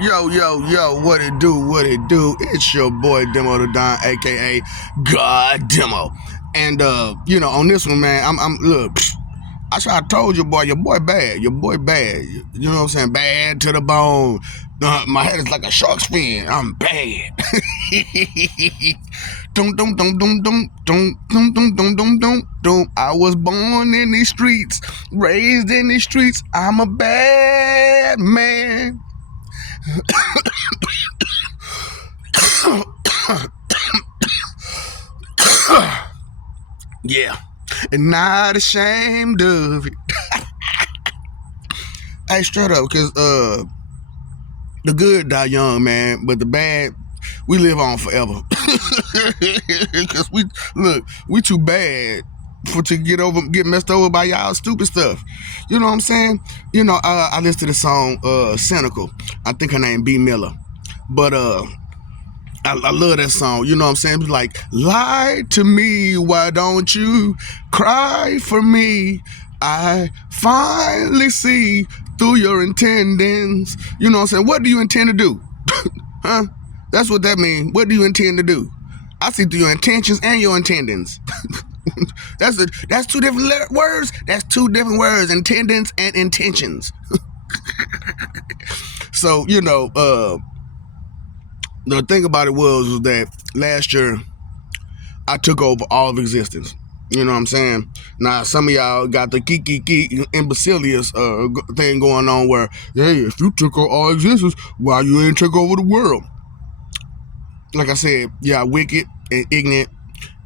Yo, what it do? It's your boy Demo the Don, aka God Demo. And on this one, man, I'm look, I told you, boy, your boy bad. You know what I'm saying? Bad to the bone. My head is like a shark's fin. I'm bad. Dum dum dum dum dum dum dum dum dum dum dum dum. I was born in these streets, raised in these streets. I'm a bad man. Yeah, and not ashamed of it. Hey, straight up, because the good die young, man, but the bad, we live on forever. Because we too bad to get messed over by y'all stupid stuff. You know what I'm saying? I listened to the song Cynical. I think her name B Miller. But I love that song. You know what I'm saying? It's like, lie to me, why don't you cry for me? I finally see through your intendings. You know what I'm saying? What do you intend to do? Huh? That's what that means. What do you intend to do? I see through your intentions and your intendings. That's two different words. That's two different words, intendings and intentions. So, the thing about it was that last year I took over all of existence. You know what I'm saying? Now, some of y'all got the kiki imbecilious thing going on where, hey, if you took over all existence, why you ain't took over the world? Like I said, y'all wicked and ignorant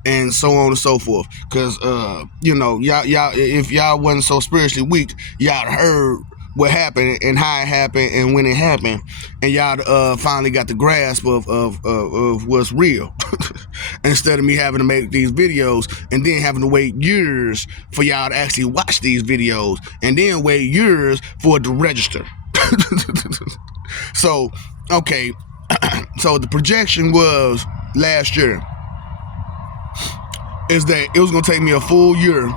and so on and so forth. Because, y'all, if y'all wasn't so spiritually weak, y'all heard what happened and how it happened and when it happened, and y'all finally got the grasp of what's real. Instead of me having to make these videos and then having to wait years for y'all to actually watch these videos and then wait years for it to register. So, okay, so the projection was last year is that it was going to take me a full year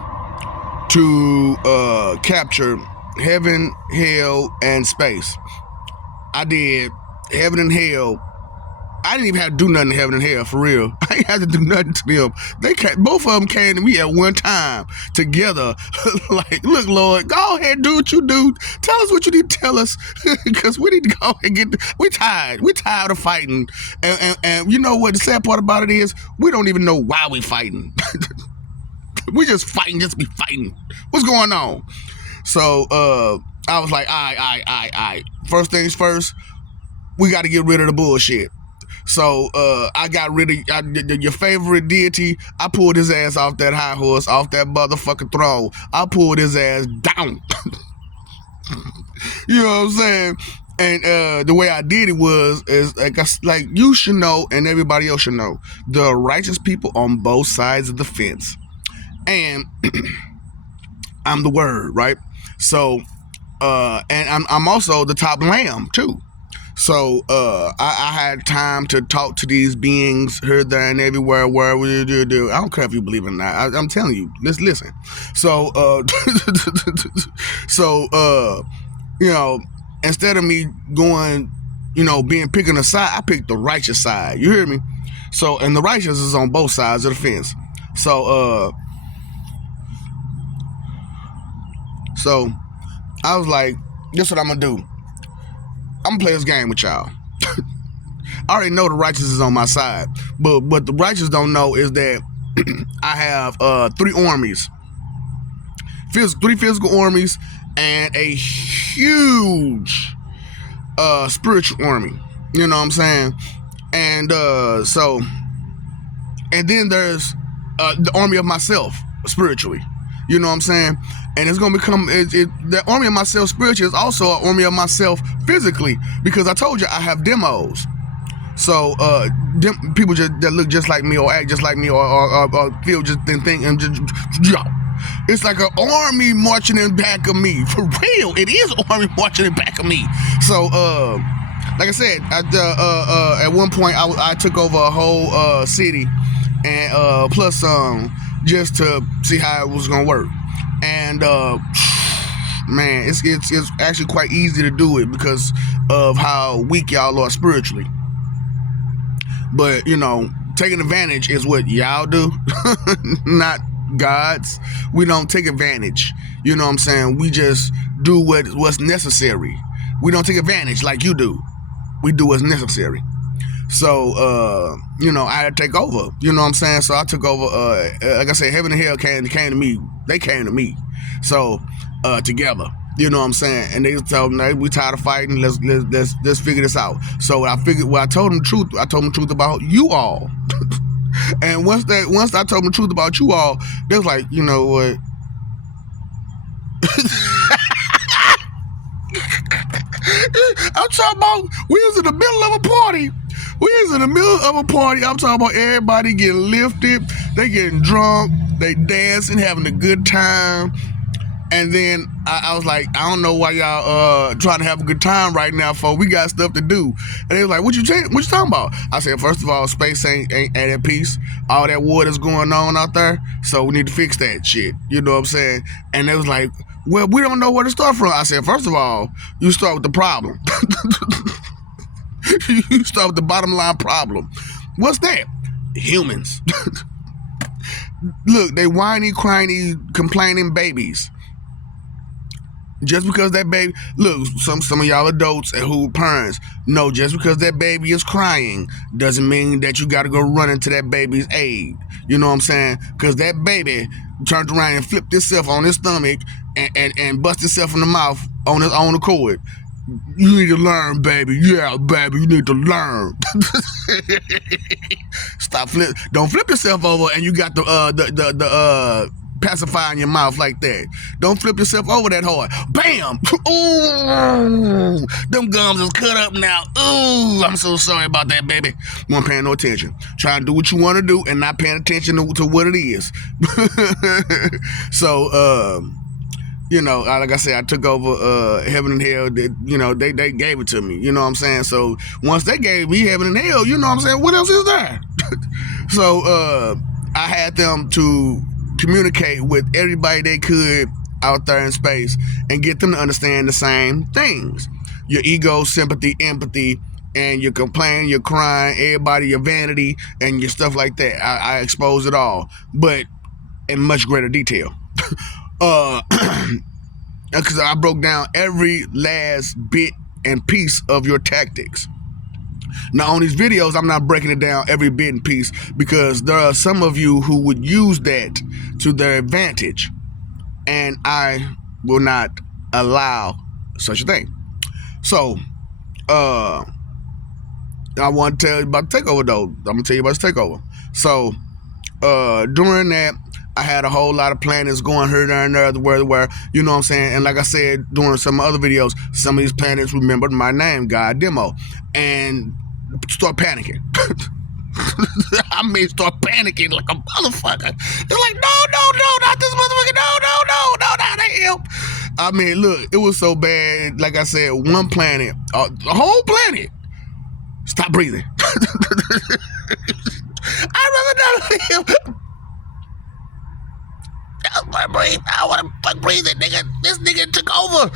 to capture heaven, hell, and space. I did heaven and hell. I didn't even have to do nothing to heaven and hell, for real. I didn't have to do nothing to them. Both of them came to me at one time together. Like, look, Lord, go ahead and do what you do. Tell us what you need to tell us, because we need to go and we're tired. We're tired of fighting. And you know what the sad part about it is? We don't even know why we fighting. We just fighting, just be fighting. What's going on? So I was like, all right. First things first, we got to get rid of the bullshit. So I got rid of your favorite deity. I pulled his ass off that high horse, off that motherfucking throne. I pulled his ass down. You know what I'm saying? And the way I did it is like you should know, and everybody else should know, the righteous people on both sides of the fence. And I'm the word, right? So, and I'm also the top lamb too. So I had time to talk to these beings here, there, and everywhere. Where we do. I don't care if you believe it or not. I'm telling you, let's listen. So, instead of me going, picking a side, I picked the righteous side. You hear me? So, and the righteous is on both sides of the fence. So I was like, this is what I'm gonna do. I'm gonna play this game with y'all. I already know the righteous is on my side, but what the righteous don't know is that I have three armies, three physical armies, and a huge spiritual army. You know what I'm saying? And and then there's the army of myself spiritually. You know what I'm saying? And it's going to become, the army of myself spiritually is also an army of myself physically, because I told you I have demos. So people that look just like me or act just like me or feel just think and just, it's like an army marching in back of me. For real, it is an army marching in back of me. So like I said, at one point I took over a whole city and plus just to see how it was gonna work. And man, it's actually quite easy to do it because of how weak y'all are spiritually. But taking advantage is what y'all do, not God's. We don't take advantage. You know what I'm saying? We just do what's necessary. We don't take advantage like you do. We do what's necessary. So, I had to take over. You know what I'm saying? So I took over. Like I said, heaven and hell came to me. They came to me. So, together. You know what I'm saying? And they told me, hey, we tired of fighting. Let's figure this out. So I told them the truth. I told them the truth about you all. And once I told them the truth about you all, they was like, you know what? I'm talking about we was in the middle of a party. I'm talking about everybody getting lifted. They getting drunk. They dancing, having a good time. And then I was like, I don't know why y'all trying to have a good time right now, folks. We got stuff to do. And they was like, what you talking about? I said, first of all, space ain't at peace. All that water's going on out there, so we need to fix that shit. You know what I'm saying? And they was like, well, we don't know where to start from. I said, first of all, you start with the problem. You start with the bottom line problem. What's that? Humans. Look, they whiny, crying, complaining babies. Just because that baby, look, some of y'all adults who parents know, just because that baby is crying doesn't mean that you got to go run into that baby's aid. You know what I'm saying? Because that baby turned around and flipped itself on his stomach and bust itself in the mouth on his own accord. You need to learn, baby. Yeah, baby, you need to learn. Don't flip yourself over and you got the pacifier in your mouth like that. Don't flip yourself over that hard. Bam! Ooh, them gums is cut up now. Ooh, I'm so sorry about that, baby. You weren't paying no attention. Trying to do what you want to do and not paying attention to what it is. So, like I said, I took over heaven and hell. They gave it to me. You know what I'm saying? So once they gave me heaven and hell, you know what I'm saying? What else is there? So I had them to communicate with everybody they could out there in space and get them to understand the same things. Your ego, sympathy, empathy, and your complaining, your crying, everybody, your vanity, and your stuff like that. I expose it all, but in much greater detail. Because I broke down every last bit and piece of your tactics. Now, on these videos, I'm not breaking it down every bit and piece because there are some of you who would use that to their advantage, and I will not allow such a thing. So, I want to tell you about the takeover, though. I'm going to tell you about the takeover. So, during that, I had a whole lot of planets going here, there, and there, where, you know what I'm saying? And like I said, during some other videos, some of these planets remembered my name, God Demo, and start panicking. I mean, start panicking like a motherfucker. They're like, no, not this motherfucker, no, not him. I mean, look, it was so bad. Like I said, one planet, a whole planet, stop breathing. I'd rather not him. I want to fuck breathing, nigga. This nigga took over.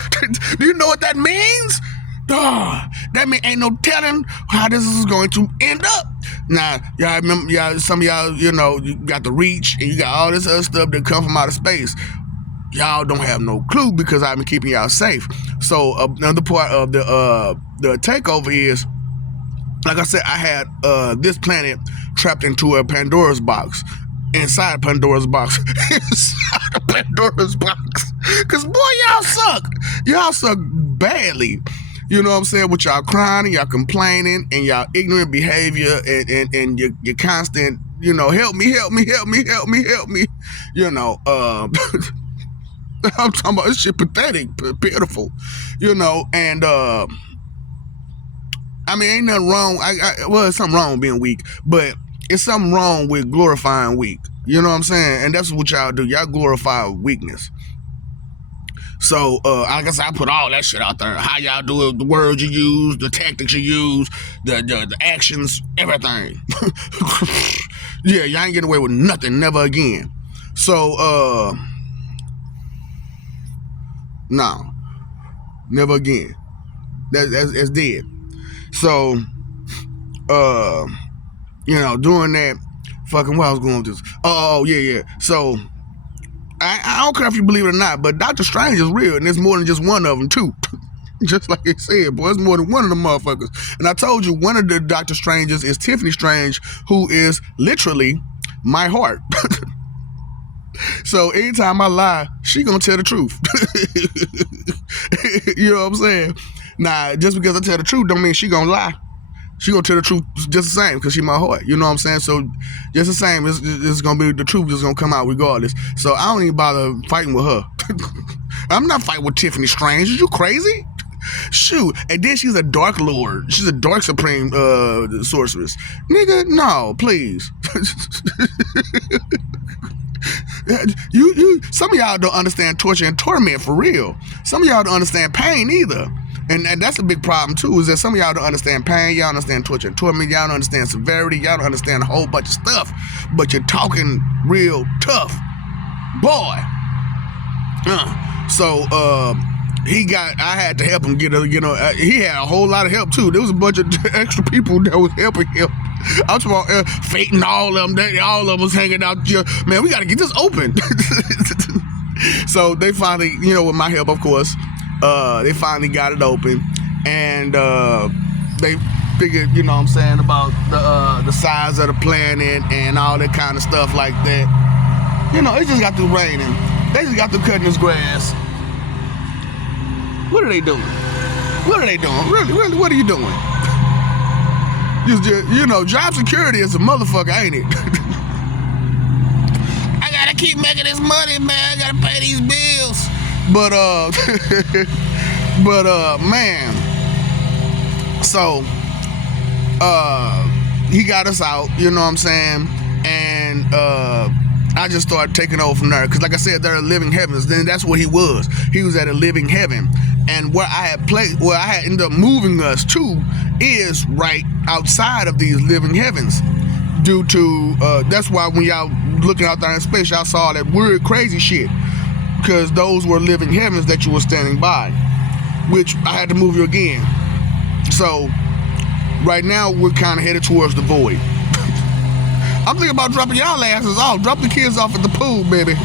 Do you know what that means? That means ain't no telling how this is going to end up. Now, y'all remember, some of y'all, you got the reach and you got all this other stuff that come from outer space. Y'all don't have no clue because I've been keeping y'all safe. So another part of the takeover is, like I said, I had this planet trapped into a Pandora's box. Inside Pandora's box. Inside Pandora's box. Because, boy, y'all suck. Y'all suck badly. You know what I'm saying? With y'all crying and y'all complaining and y'all ignorant behavior and your constant, help me. I'm talking about this shit pathetic, pitiful. And I mean, ain't nothing wrong. There's something wrong with being weak, but it's something wrong with glorifying weak. You know what I'm saying? And that's what y'all do. Y'all glorify weakness. So, I guess I put all that shit out there. How y'all do it, the words you use, the tactics you use, the actions, everything. Yeah, y'all ain't getting away with nothing, never again. So, No, never again. That's dead. So, doing that, fucking what I was going with this. Oh, yeah. So, I don't care if you believe it or not, but Doctor Strange is real, and there's more than just one of them, too. Just like it said, boy, it's more than one of them motherfuckers. And I told you, one of the Doctor Stranges is Tiffany Strange, who is literally my heart. So anytime I lie, she gonna tell the truth. You know what I'm saying? Nah, just because I tell the truth don't mean she gonna lie. She gonna tell the truth just the same because she my heart. You know what I'm saying? So just the same, it's gonna be the truth just gonna come out regardless. So I don't even bother fighting with her. I'm not fighting with Tiffany Strange. Are you crazy? Shoot. And then she's a Dark Lord. She's a Dark Supreme sorceress. Nigga, no, please. Some of y'all don't understand torture and torment for real. Some of y'all don't understand pain either. And that's a big problem too, is that some of y'all don't understand pain, y'all don't understand torture and torment, y'all don't understand severity, y'all don't understand a whole bunch of stuff, but you're talking real tough. Boy. I had to help him get he had a whole lot of help too. There was a bunch of extra people that was helping him. I'm talking about Fate and all of them. All of them was hanging out here. Man, we got to get this open. So they finally, with my help, of course, they finally got it open. And they figured, what I'm saying, about the size of the planet and all that kind of stuff like that. It just got through raining. They just got through cutting this grass. What are they doing? Really, what are you doing? Just, job security is a motherfucker, ain't it? I gotta keep making this money, man. I gotta pay these bills. But man. So, he got us out, you know what I'm saying? And, I just started taking over from there. Because like I said, they're living heavens. Then that's what he was. He was at a living heaven. And where I had ended up moving us to is right outside of these living heavens. Due to, that's why when y'all looking out there in space, y'all saw that weird, crazy shit. Because those were living heavens that you were standing by. Which I had to move you again. So, right now, we're kind of headed towards the void. I'm thinking about dropping y'all asses off. Drop the kids off at the pool, baby.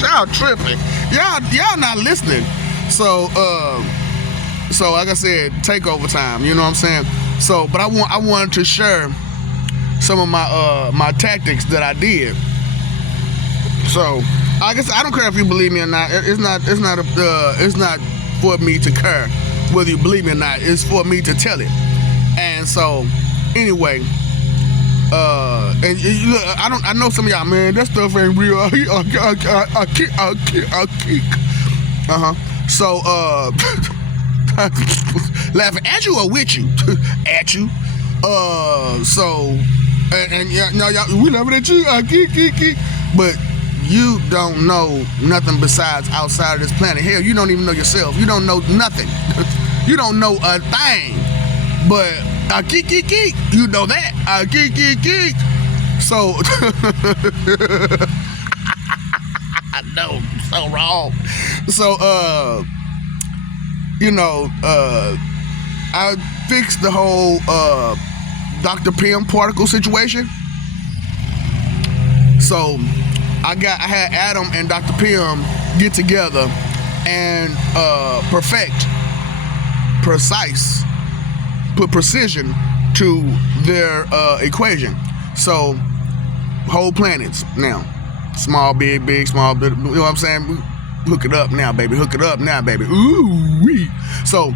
Y'all tripping. Y'all not listening. So like I said, takeover time. You know what I'm saying? So, but I wanted to share some of my tactics that I did. So, I guess I don't care if you believe me or not. It's not for me to care whether you believe me or not. It's for me to tell it. And so, anyway. And look, I know some of y'all, man, that stuff ain't real. So, laughing at you or with you? At you. So, y'all, we laughing at you. But you don't know nothing besides outside of this planet. Hell, you don't even know yourself. You don't know nothing. You don't know a thing. But geek, you know that. Geek. So, I know, so wrong. So, I fixed the whole Dr. Pym particle situation. So, I had Adam and Dr. Pym get together and put precision to their equation. So, whole planets now. Small, big, small, big. You know what I'm saying? Hook it up now, baby. Ooh wee. So,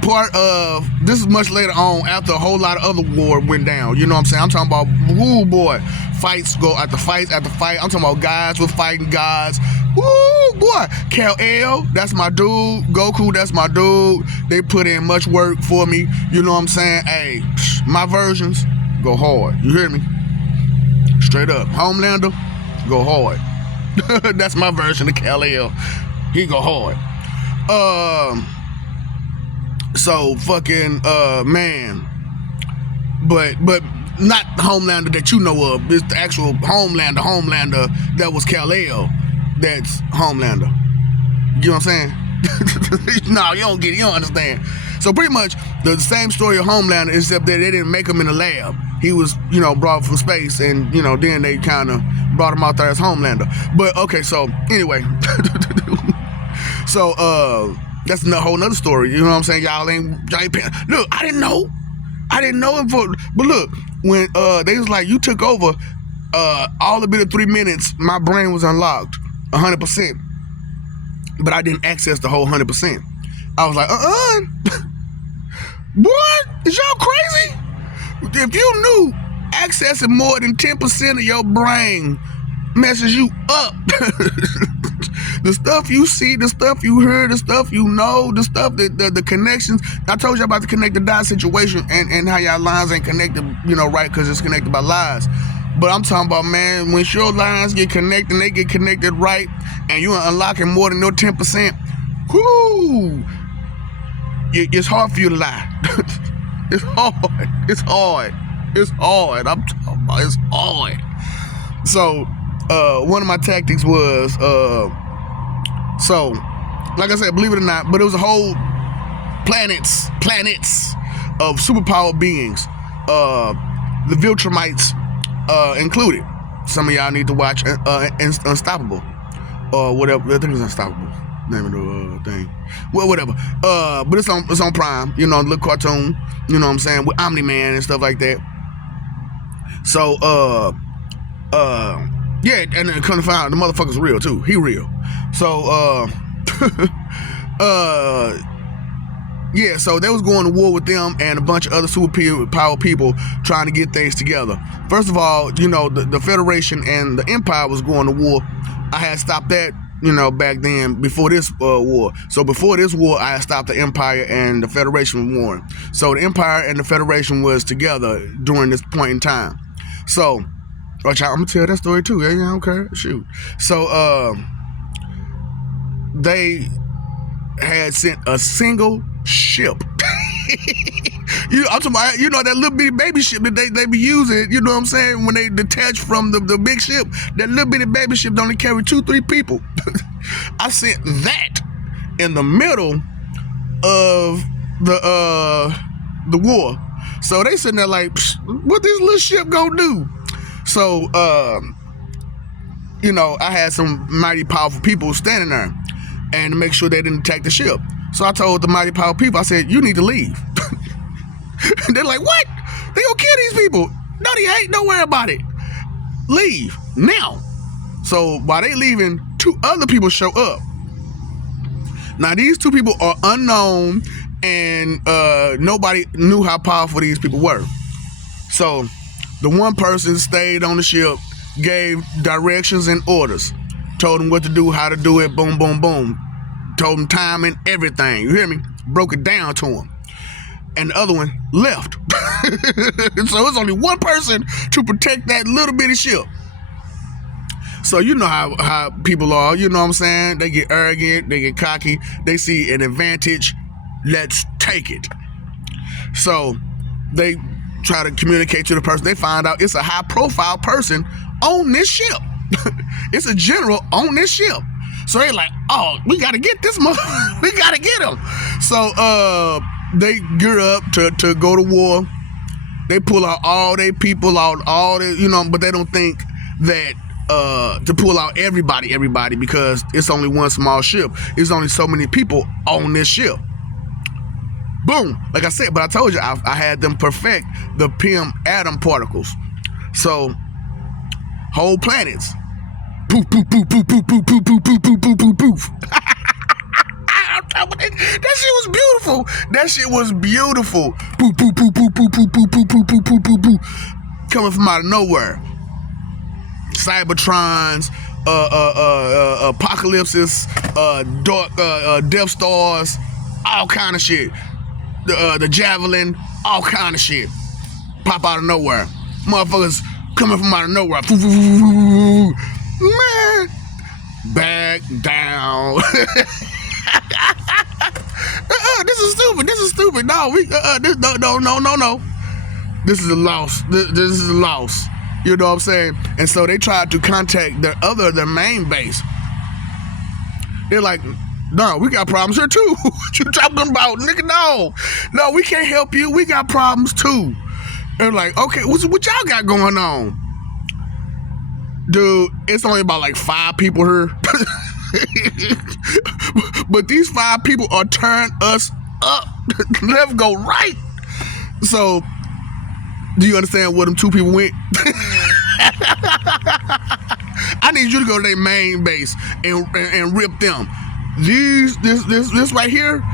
part of this is much later on after a whole lot of other war went down. You know what I'm saying? I'm talking about, woo boy, fights go after fight. I'm talking about guys with fighting gods. Woo boy, Kal-El, that's my dude. Goku, that's my dude. They put in much work for me. You know what I'm saying? Hey, my versions go hard. You hear me? Straight up. Homelander, go hard. That's my version of Kal-El. He go hard. So fucking man. But not the Homelander that you know of. It's the actual Homelander that was Kal-El. that's Homelander. You know what I'm saying? No, you don't understand. So pretty much the same story of Homelander, except that they didn't make him in the lab. He was, brought from space, and then they kind of brought him out there as Homelander. But okay, so anyway, so that's a whole nother story. You know what I'm saying? Y'all ain't paying. Look, I didn't know him but look, when they was like, you took over, all the bit of 3 minutes, my brain was unlocked 100%. But I didn't access the whole 100%. I was like, what? Is y'all crazy? If you knew accessing more than 10% of your brain messes you up, the stuff you see, the stuff you hear, the stuff you know, the stuff that the connections. I told you about the connect the dot situation and how y'all lines ain't connected, right, because it's connected by lies. But I'm talking about, man, when your lines get connected and they get connected right, and you are unlocking more than your 10%, whoo, it's hard for you to lie. It's hard. I'm talking about it's hard. So, one of my tactics was, so, like I said, believe it or not, but it was a whole planets of superpower beings, the Viltrumites included. Some of y'all need to watch Unstoppable, or whatever. I think it's Unstoppable, name of the thing. Well, whatever. But it's on Prime. A little cartoon. You know what I'm saying, with Omni-Man and stuff like that. So, yeah, and then come to find out, the motherfucker's real too. He real. So, yeah, so they was going to war with them and a bunch of other superpower people trying to get things together. First of all, the Federation and the Empire was going to war. I had stopped that, back then, before this war. So before this war, I had stopped the Empire and the Federation warring. So the Empire and the Federation was together during this point in time. So, I'm gonna tell that story too. Yeah, I don't care. Shoot. So, they had sent a single ship. I'm talking about, that little bitty baby ship that they be using, you know what I'm saying, when they detach from the big ship. That little bitty baby ship only carry 2-3 people. I sent that in the middle of the war. So they sitting there like, what this little ship gonna do? So, I had some mighty powerful people standing there and to make sure they didn't attack the ship. So I told the mighty powerful people, I said, you need to leave. They're like, what? They gonna kill these people? No, they ain't. Don't worry about it. Leave now. So while they leaving, 2 other people show up. Now these 2 people are unknown, and nobody knew how powerful these people were. So the one person stayed on the ship, gave directions and orders, told them what to do, how to do it, boom, boom, boom. Told them time and everything. You hear me? Broke it down to them. And the other one left. So it's only one person to protect that little bitty ship. So you know how people are, you know what I'm saying? They get arrogant, they get cocky, they see an advantage, let's take it. So they try to communicate to the person. They find out it's a high profile person on this ship. It's a general on this ship. So they like, oh, we gotta get this motherfucker. We gotta get him. So they gear up to go to war. They pull out all their people out, all the, but they don't think that to pull out everybody because it's only one small ship. There's only so many people on this ship. Boom. Like I said, but I told you I had them perfect the PM atom particles. So whole planets. Poof, poof, poof, poof, poof, poof, poof, poof, poof, poof, poof, poof, poof. That shit was beautiful. That shit was beautiful. Poof, poof, poof, poof, poof, poof, poof, poof, poof, poof, poof, poof, poof. Coming from out of nowhere. Cybertrons, apocalypses, dark, Death Stars, all kind of shit. The Javelin, all kind of shit. Pop out of nowhere. Motherfuckers coming from out of nowhere. Man, back down. This is stupid. No, no. This is a loss. This is a loss. You know what I'm saying? And so they tried to contact their main base. They're like, no, we got problems here too. What you talking about, nigga? No, we can't help you. We got problems too. They're like, okay, what y'all got going on? Dude, it's only about like 5 people here. But these 5 people are turning us up. Left, go right. So, do you understand where them 2 people went? I need you to go to their main base and rip them. This right here,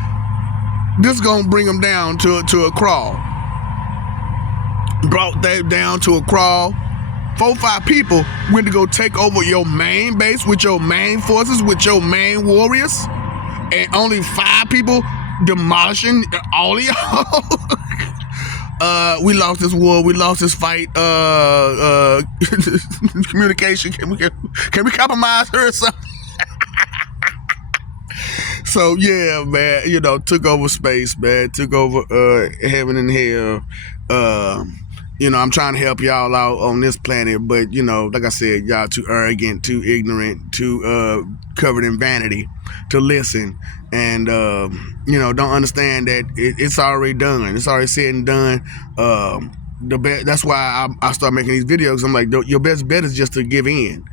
this gonna bring them down to a crawl. Brought that down to a crawl. 4 or 5 people went to go take over your main base with your main forces, with your main warriors, and only 5 people demolishing all of y'all. We lost this war. We lost this fight. Communication. Can we compromise her or something? So yeah, man. Took over space, man. Took over heaven and hell. I'm trying to help y'all out on this planet, but like I said, y'all too arrogant, too ignorant, too covered in vanity to listen, and don't understand that it's already done. It's already said and done. That's why I start making these videos. I'm like, your best bet is just to give in,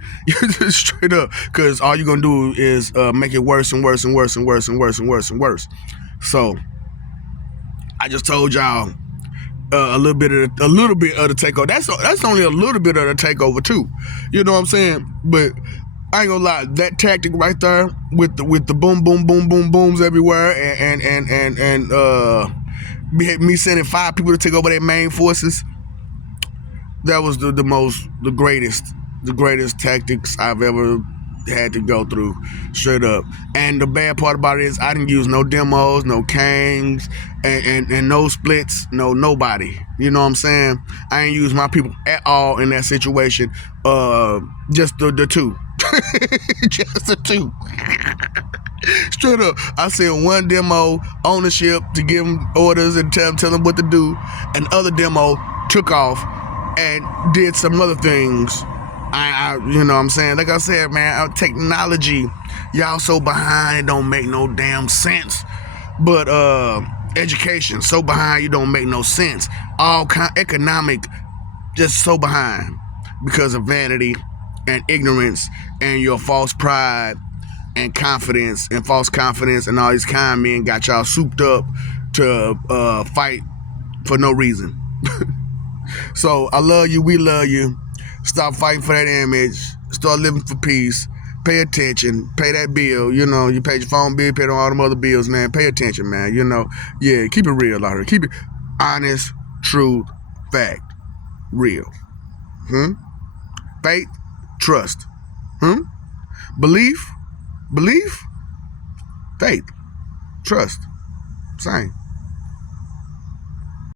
straight up, because all you're gonna do is make it worse and worse and worse and worse and worse and worse and worse. So I just told y'all. A little bit of the takeover. That's only a little bit of the takeover too. You know what I'm saying? But I ain't gonna lie, that tactic right there with the boom boom boom boom booms everywhere, and me sending 5 people to take over their main forces. That was the greatest tactics I've ever had to go through, straight up. And the bad part about it is I didn't use no demos, no kangs, and no splits, nobody. You know what I'm saying? I ain't use my people at all in that situation. Just the 2. Just the 2. Straight up. I sent 1 demo ownership to give them orders and tell them what to do, and other demo took off and did some other things. You know what I'm saying? Like I said, man, technology, y'all so behind, it don't make no damn sense. But education, so behind, you don't make no sense. All economic, just so behind because of vanity and ignorance and your false pride and confidence and false confidence, and all these kind men got y'all souped up to fight for no reason. So I love you, we love you. Stop fighting for that image. Start living for peace. Pay attention. Pay that bill. You pay your phone bill, pay all them other bills, man. Pay attention, man. Yeah, keep it real out here. Keep it honest, truth, fact, real. Faith, trust. Belief, faith, trust. Same.